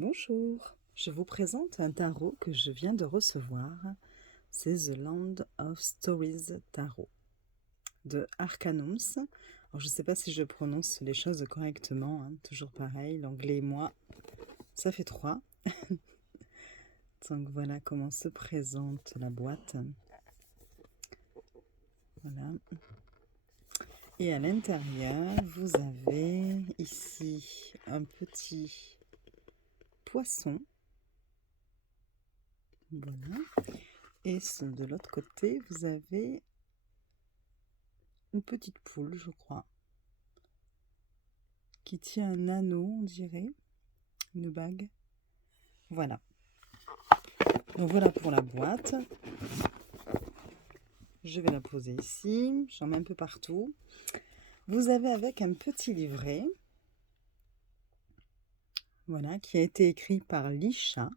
Bonjour, je vous présente un tarot que je viens de recevoir. C'est The Land of Stories Tarot de Arcanums. Alors, je ne sais pas si je prononce les choses correctement, hein, toujours pareil, l'anglais et moi, ça fait trois. Donc voilà comment se présente la boîte. Voilà. Et à l'intérieur, vous avez ici un petit poisson. Voilà. Et de l'autre côté, vous avez une petite poule, je crois, qui tient un anneau, on dirait, une bague. Voilà. Donc voilà pour la boîte. Je vais la poser ici. J'en mets un peu partout. Vous avez avec un petit livret, voilà, qui a été écrit par Lisha.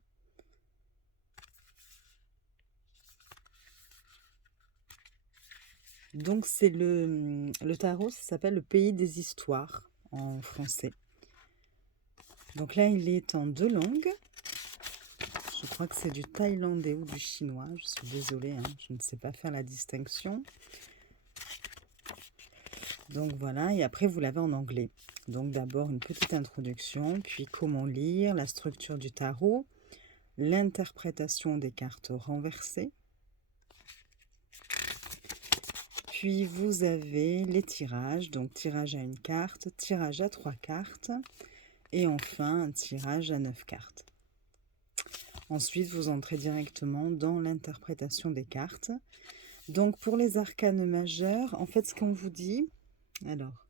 Donc c'est le tarot, ça s'appelle Le Pays des Histoires en français. Donc là, il est en deux langues. Je crois que c'est du thaïlandais ou du chinois. Je suis désolée, hein, je ne sais pas faire la distinction. Donc voilà, et après vous l'avez en anglais. Donc d'abord une petite introduction, puis comment lire, la structure du tarot, l'interprétation des cartes renversées. Puis vous avez les tirages, donc tirage à une carte, tirage à 3 cartes, et enfin un tirage à 9 cartes. Ensuite, vous entrez directement dans l'interprétation des cartes. Donc pour les arcanes majeures, en fait ce qu'on vous dit, alors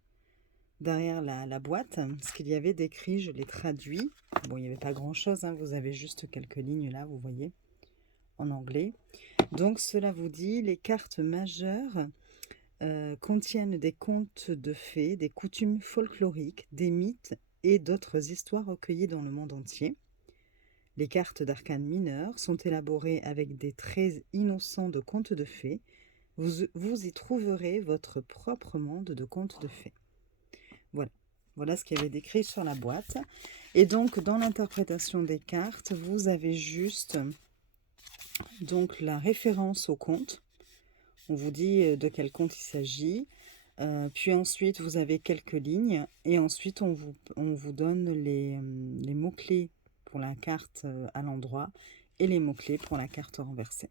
derrière la boîte, ce qu'il y avait d'écrit, je l'ai traduit. Bon, il n'y avait pas grand-chose, hein, vous avez juste quelques lignes là, vous voyez, en anglais. Donc cela vous dit, les cartes majeures contiennent des contes de fées, des coutumes folkloriques, des mythes et d'autres histoires recueillies dans le monde entier. Les cartes d'arcanes mineures sont élaborées avec des traits innocents de contes de fées. Vous y trouverez votre propre monde de contes de fées. Voilà. Voilà ce qu'il y avait décrit sur la boîte. Et donc, dans l'interprétation des cartes, vous avez juste donc la référence au conte. On vous dit de quel conte il s'agit. Puis ensuite, vous avez quelques lignes. Et ensuite, on vous donne les mots-clés pour la carte à l'endroit et les mots-clés pour la carte renversée.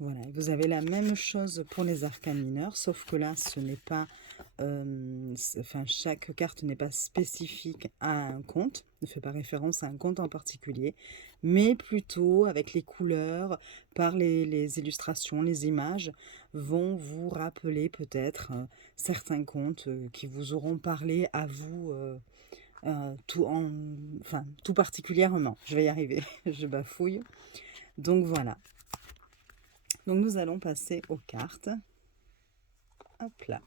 Voilà, vous avez la même chose pour les arcanes mineurs, sauf que là, ce n'est pas, chaque carte n'est pas spécifique à un conte, ne fait pas référence à un conte en particulier, mais plutôt avec les couleurs, par les illustrations, les images, vont vous rappeler peut-être certains contes qui vous auront parlé à vous tout particulièrement. Je vais y arriver, je bafouille. Donc voilà. Donc nous allons passer aux cartes. Hop là.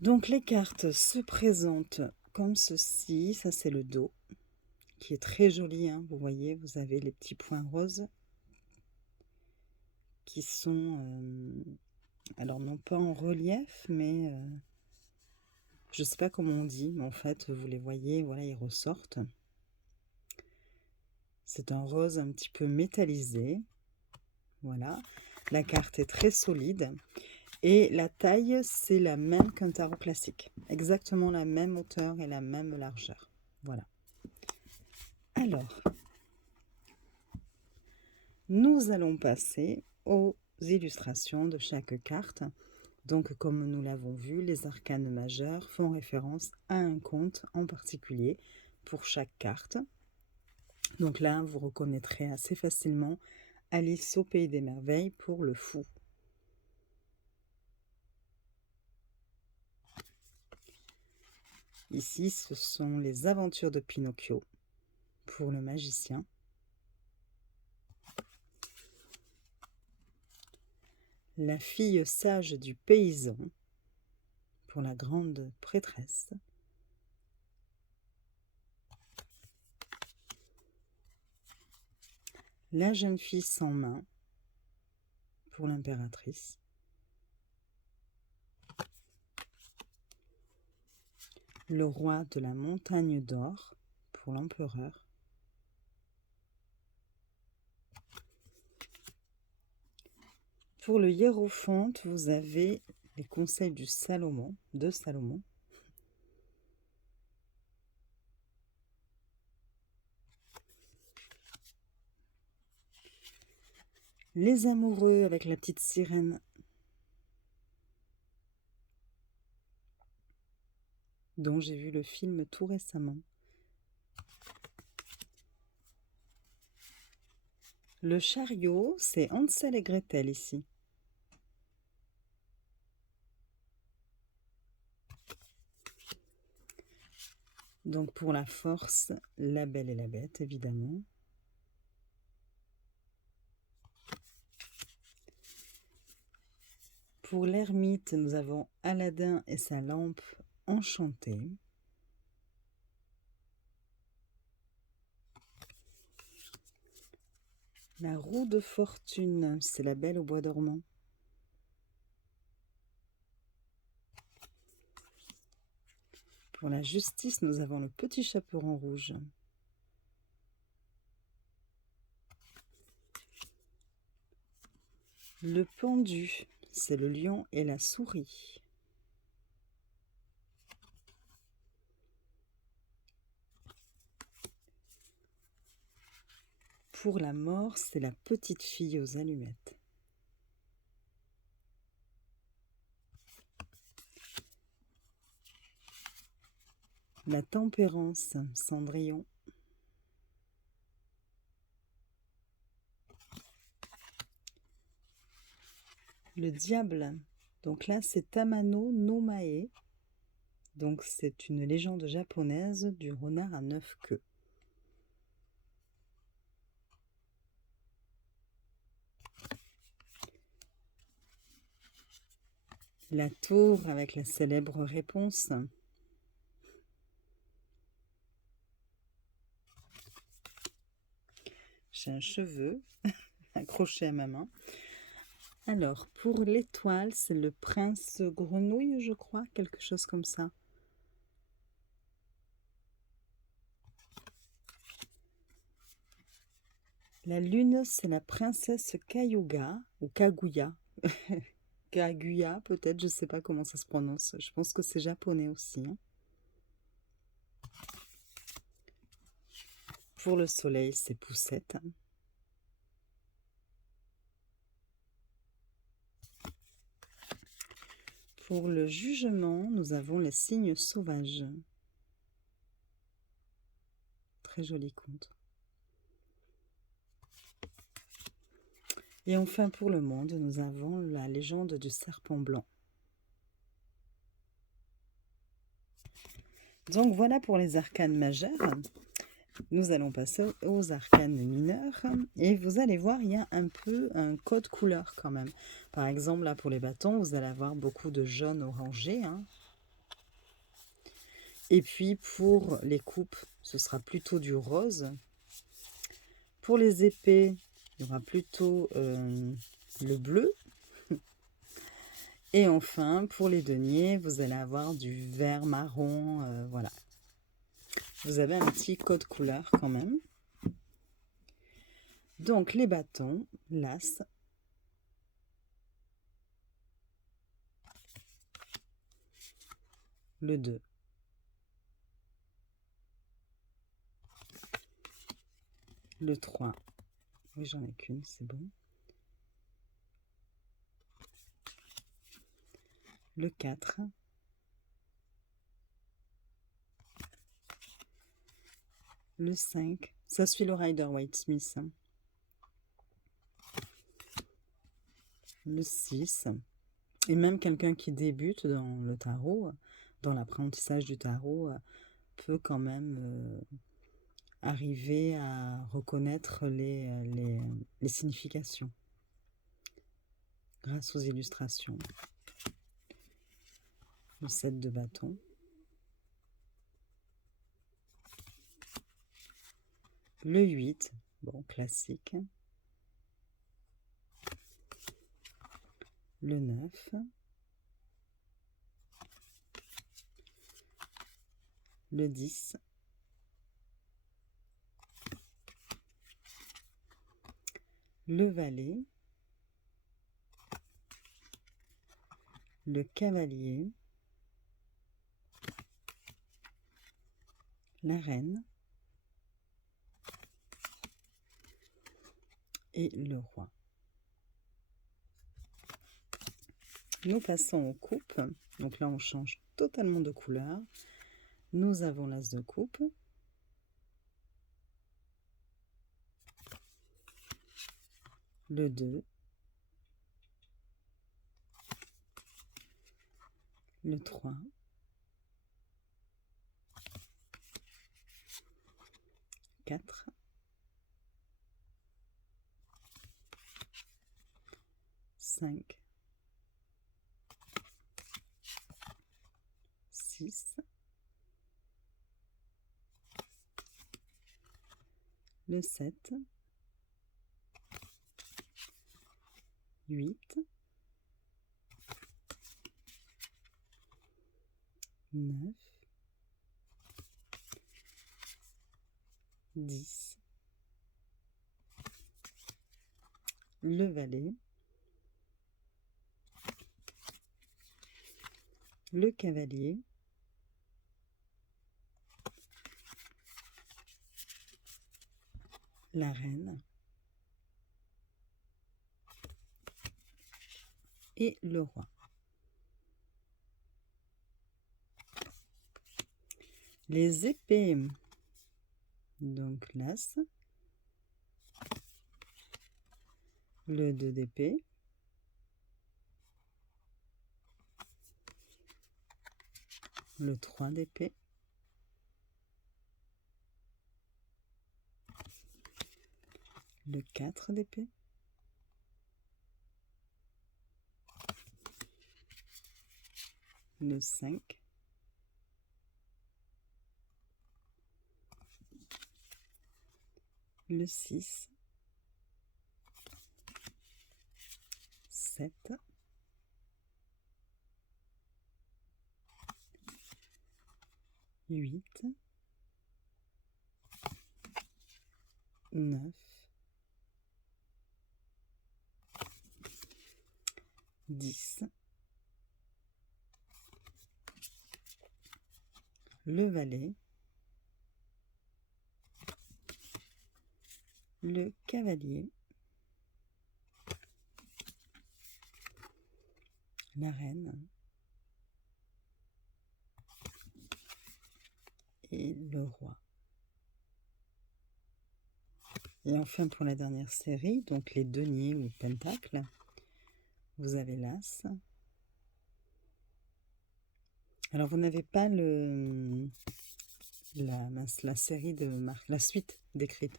Donc les cartes se présentent comme ceci. Ça c'est le dos qui est très joli, hein. Vous voyez, vous avez les petits points roses qui sont, alors non pas en relief, mais je ne sais pas comment on dit, mais en fait vous les voyez, voilà, ils ressortent. C'est un rose un petit peu métallisé. Voilà. La carte est très solide. Et la taille, c'est la même qu'un tarot classique. Exactement la même hauteur et la même largeur. Voilà. Alors, nous allons passer aux illustrations de chaque carte. Donc, comme nous l'avons vu, les arcanes majeures font référence à un conte en particulier pour chaque carte. Donc là, vous reconnaîtrez assez facilement Alice au Pays des Merveilles pour le fou. Ici, ce sont les aventures de Pinocchio pour le magicien. La fille sage du paysan pour la grande prêtresse. La jeune fille sans main pour l'impératrice. Le roi de la montagne d'or pour l'empereur. Pour le hiérophante, vous avez les conseils de Salomon. Les amoureux avec la petite sirène. Dont j'ai vu le film tout récemment. Le chariot, c'est Hansel et Gretel ici. Donc pour la force, la Belle et la Bête, évidemment. Pour l'ermite, nous avons Aladdin et sa lampe enchantée. La roue de fortune, c'est la Belle au bois dormant. Pour la justice, nous avons le petit chaperon rouge. Le pendu, c'est le lion et la souris. Pour la mort, c'est la petite fille aux allumettes. La tempérance, Cendrillon. Le diable, donc là c'est Tamano no Mae. Donc c'est une légende japonaise du renard à 9 queues. La tour avec la célèbre réponse. J'ai un cheveu accroché à ma main. Alors, pour l'étoile, c'est le prince grenouille, je crois, quelque chose comme ça. La lune, c'est la princesse Kayuga, ou Kaguya. Kaguya, peut-être, je ne sais pas comment ça se prononce. Je pense que c'est japonais aussi. Hein. Pour le soleil, c'est Poussette. Pour le jugement, nous avons les signes sauvages. Très joli conte. Et enfin, pour le monde, nous avons la légende du serpent blanc. Donc voilà pour les arcanes majeures. Nous allons passer aux arcanes mineurs. Et vous allez voir, il y a un peu un code couleur quand même. Par exemple, là pour les bâtons, vous allez avoir beaucoup de jaune orangé. Hein. Et puis pour les coupes, ce sera plutôt du rose. Pour les épées, il y aura plutôt le bleu. Et enfin, pour les deniers, vous allez avoir du vert marron, voilà. Vous avez un petit code couleur quand même. Donc, les bâtons, l'as. Le 2. Le 3. Oui, j'en ai qu'une, c'est bon. Le 4. Le 5. Ça suit le Rider-Waite-Smith. Hein. Le 6. Et même quelqu'un qui débute dans le tarot, dans l'apprentissage du tarot, peut quand même arriver à reconnaître les significations grâce aux illustrations. Le 7 de bâton. Le 8, bon, classique. Le 9. Le 10. le valet, le cavalier, la reine et le roi. Nous passons aux coupes. Donc là, on change totalement de couleur. Nous avons l'as de coupe, le 2, le 3, quatre, 5, 6, le 7, 8, 9, 10, le valet, le cavalier, la reine et le roi. Les épées, donc l'as, le 2 d'épée, le 3 d'épée, le 4 d'épée, le 5, le 6, 7, 8, 9, 10, le valet, le cavalier, la reine et le roi. Et enfin pour la dernière série, donc les deniers ou pentacles, vous avez l'as. Alors vous n'avez pas la série de marques, la suite décrite.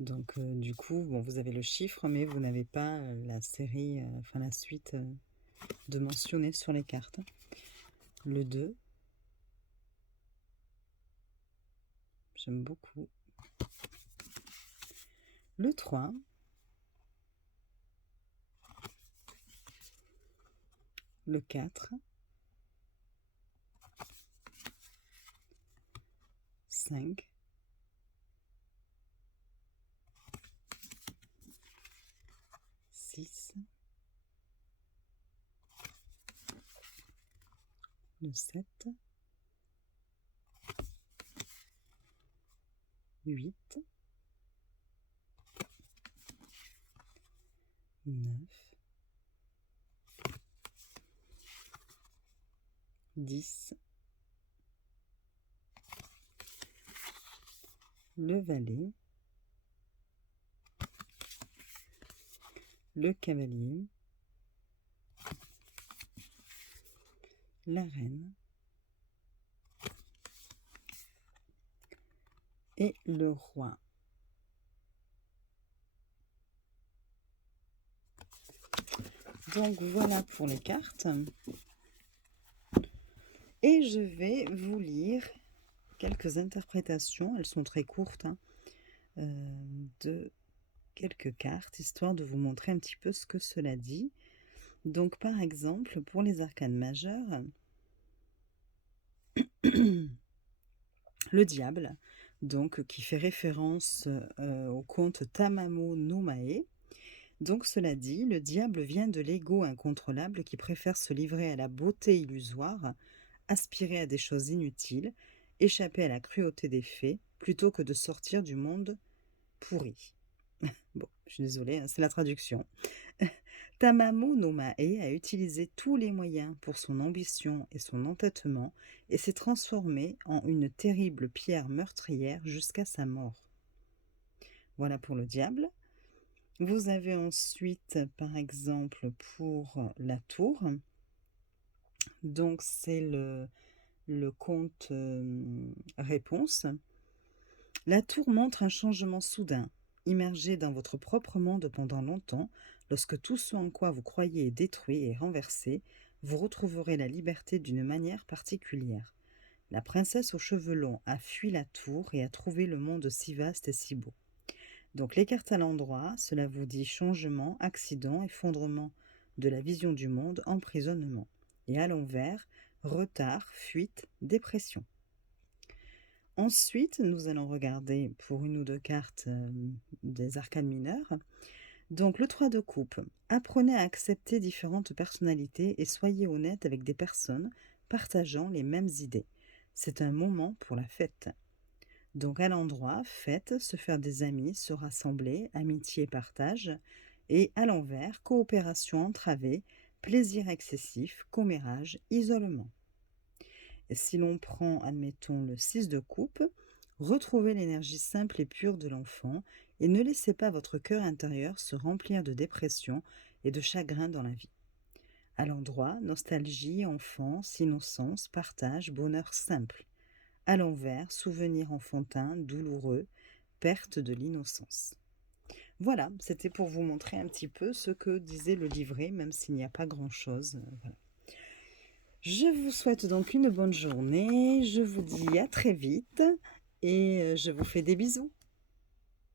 Donc du coup, bon, vous avez le chiffre, mais vous n'avez pas la série, enfin la suite de mentionner sur les cartes. Le 2, j'aime beaucoup. Le 3, le 4, 5, 6, le 7, 8, 9, 10, le valet, le cavalier, la reine et le roi. Donc voilà pour les cartes. Et je vais vous lire quelques interprétations, elles sont très courtes, hein, de quelques cartes, histoire de vous montrer un petit peu ce que cela dit. Donc par exemple, pour les arcanes majeures, le diable. donc qui fait référence au conte Tamamo no Mae. Donc cela dit, le diable vient de l'ego incontrôlable qui préfère se livrer à la beauté illusoire, aspirer à des choses inutiles, échapper à la cruauté des faits, plutôt que de sortir du monde pourri. Bon, je suis désolée, hein, c'est la traduction. Tamamo no Mae a utilisé tous les moyens pour son ambition et son entêtement et s'est transformé en une terrible pierre meurtrière jusqu'à sa mort. Voilà pour le diable. Vous avez ensuite, par exemple, pour la tour. Donc, c'est le conte réponse. La tour montre un changement soudain. Immergé dans votre propre monde pendant longtemps, lorsque tout ce en quoi vous croyez est détruit et renversé, vous retrouverez la liberté d'une manière particulière. La princesse aux cheveux longs a fui la tour et a trouvé le monde si vaste et si beau. Donc les cartes à l'endroit, cela vous dit changement, accident, effondrement de la vision du monde, emprisonnement. Et à l'envers, retard, fuite, dépression. Ensuite, nous allons regarder pour une ou deux cartes des arcanes mineures. Donc le 3 de coupe, apprenez à accepter différentes personnalités et soyez honnête avec des personnes partageant les mêmes idées. C'est un moment pour la fête. Donc à l'endroit, fête, se faire des amis, se rassembler, amitié, partage. Et à l'envers, coopération entravée, plaisir excessif, commérage, isolement. Et si l'on prend, admettons, le 6 de coupe, retrouvez l'énergie simple et pure de l'enfant et ne laissez pas votre cœur intérieur se remplir de dépression et de chagrin dans la vie. À l'endroit, nostalgie, enfance, innocence, partage, bonheur simple. À l'envers, souvenir enfantin, douloureux, perte de l'innocence. Voilà, c'était pour vous montrer un petit peu ce que disait le livret, même s'il n'y a pas grand-chose. Voilà. Je vous souhaite donc une bonne journée, je vous dis à très vite et je vous fais des bisous.